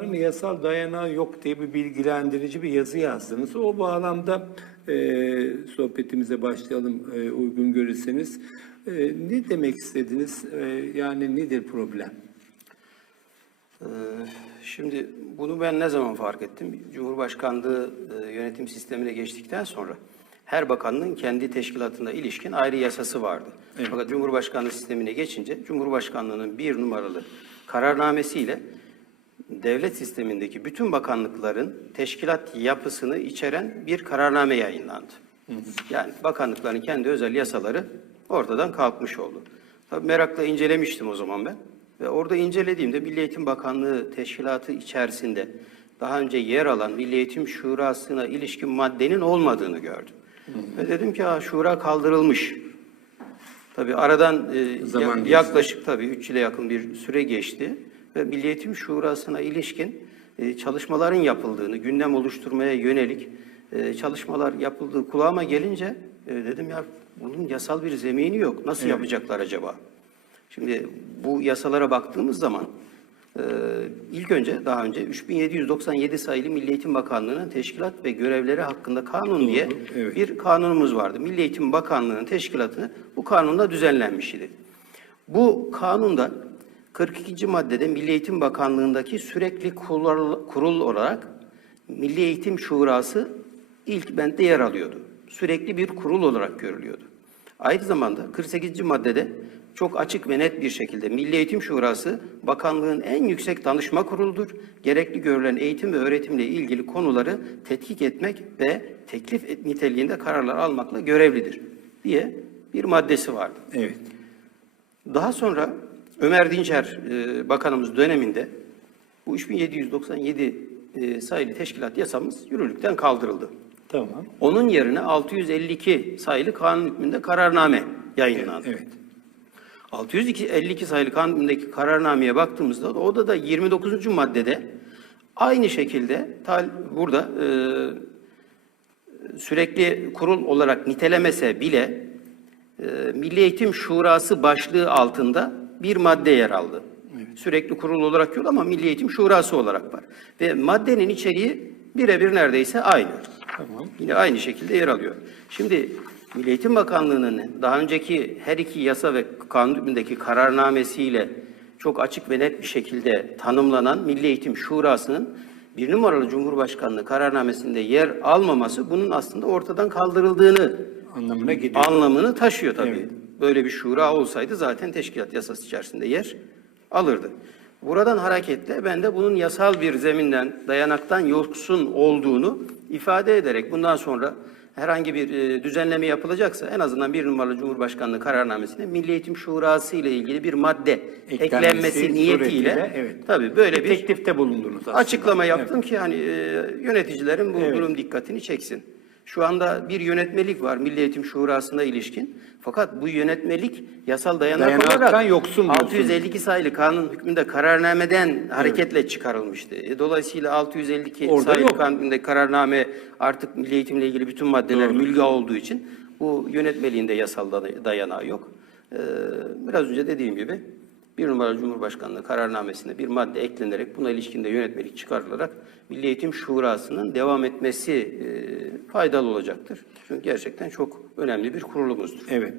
Kanun yasal dayanağı yok diye bir bilgilendirici bir yazı yazdınız. O bağlamda e, sohbetimize başlayalım e, uygun görürseniz. E, ne demek istediniz? E, yani nedir problem? Ee, Şimdi bunu ben ne zaman fark ettim? Cumhurbaşkanlığı e, yönetim sistemine geçtikten sonra her bakanlığın kendi teşkilatına ilişkin ayrı yasası vardı. Fakat Cumhurbaşkanlığı sistemine geçince Cumhurbaşkanlığının bir numaralı kararnamesiyle devlet sistemindeki bütün bakanlıkların teşkilat yapısını içeren bir kararname yayınlandı. Yani bakanlıkların kendi özel yasaları ortadan kalkmış oldu. Tabii merakla incelemiştim o zaman ben. Ve orada incelediğimde Milli Eğitim Bakanlığı teşkilatı içerisinde daha önce yer alan Milli Eğitim Şurası'na ilişkin maddenin olmadığını gördüm. Ve dedim ki şura kaldırılmış. Tabii aradan e, Zaman yaklaşık tabii 3 yıla yakın bir süre geçti ve Milli Eğitim Şurası'na ilişkin e, çalışmaların yapıldığını, gündem oluşturmaya yönelik e, çalışmalar yapıldığı kulağıma gelince e, dedim ya bunun yasal bir zemini yok. Nasıl yapacaklar acaba? Şimdi bu yasalara baktığımız zaman e, ilk önce daha önce 3797 sayılı Milli Eğitim Bakanlığı'nın teşkilat ve görevleri hakkında kanun diye evet. bir kanunumuz vardı. Milli Eğitim Bakanlığı'nın teşkilatı bu kanunda düzenlenmiş idi. Bu kanunda 42. maddede Milli Eğitim Bakanlığı'ndaki sürekli kurul, olarak Milli Eğitim Şurası ilk bende yer alıyordu. Sürekli bir kurul olarak görülüyordu. Aynı zamanda 48. maddede çok açık ve net bir şekilde Milli Eğitim Şurası bakanlığın en yüksek danışma kuruludur. Gerekli görülen eğitim ve öğretimle ilgili konuları tetkik etmek ve teklif niteliğinde kararlar almakla görevlidir diye bir maddesi vardı. Evet. Daha sonra Ömer Dinçer e, bakanımız döneminde bu 3797 e, sayılı teşkilat yasamız yürürlükten kaldırıldı. Tamam. Onun yerine 652 sayılı kanun hükmünde kararname yayınlandı. Evet. 652 sayılı kanun hükmündeki kararnameye baktığımızda da orada da 29. maddede aynı şekilde tal, burada e, sürekli kurul olarak nitelemese bile e, Milli Eğitim Şurası başlığı altında bir madde yer aldı. Sürekli kurul olarak yok ama Milli Eğitim Şurası olarak var. Ve maddenin içeriği birebir neredeyse aynı. Tamam. Yine aynı şekilde yer alıyor. Şimdi Milli Eğitim Bakanlığı'nın daha önceki her iki yasa ve kanun hükmündeki kararnamesiyle çok açık ve net bir şekilde tanımlanan Milli Eğitim Şurası'nın bir numaralı Cumhurbaşkanlığı kararnamesinde yer almaması bunun aslında ortadan kaldırıldığını Anlamına geliyor. anlamını taşıyor tabii. Evet. Böyle bir şura olsaydı zaten teşkilat yasası içerisinde yer alırdı. Buradan hareketle ben de bunun yasal bir zeminden, dayanaktan yoksun olduğunu ifade ederek bundan sonra herhangi bir e, düzenleme yapılacaksa en azından bir numaralı Cumhurbaşkanlığı kararnamesine Milli Eğitim Şurası ile ilgili bir madde Eklenmesi eklenmesi niyetiyle evet. tabii böyle Bir teklifte bulundunuz aslında. Açıklama yaptım ki hani e, yöneticilerin bu Evet. durum dikkatini çeksin. Şu anda bir yönetmelik var Milli Eğitim Şurası'na ilişkin. Fakat bu yönetmelik yasal dayanak Dayanaktan olarak yoksun diyorsun. 652 sayılı kanun hükmünde kararnameden hareketle çıkarılmıştı. E, Dolayısıyla 652 Orada sayılı yok. kanun hükmünde kararname artık milli eğitimle ilgili bütün maddeler mülga olduğu için bu yönetmeliğinde yasal da- dayanağı yok. E, Biraz önce dediğim gibi bir numaralı Cumhurbaşkanlığı kararnamesine bir madde eklenerek buna ilişkinde yönetmelik çıkarılarak Milli Eğitim Şurası'nın devam etmesi e, faydalı olacaktır. Çünkü gerçekten çok önemli bir kurulumuzdur. Evet.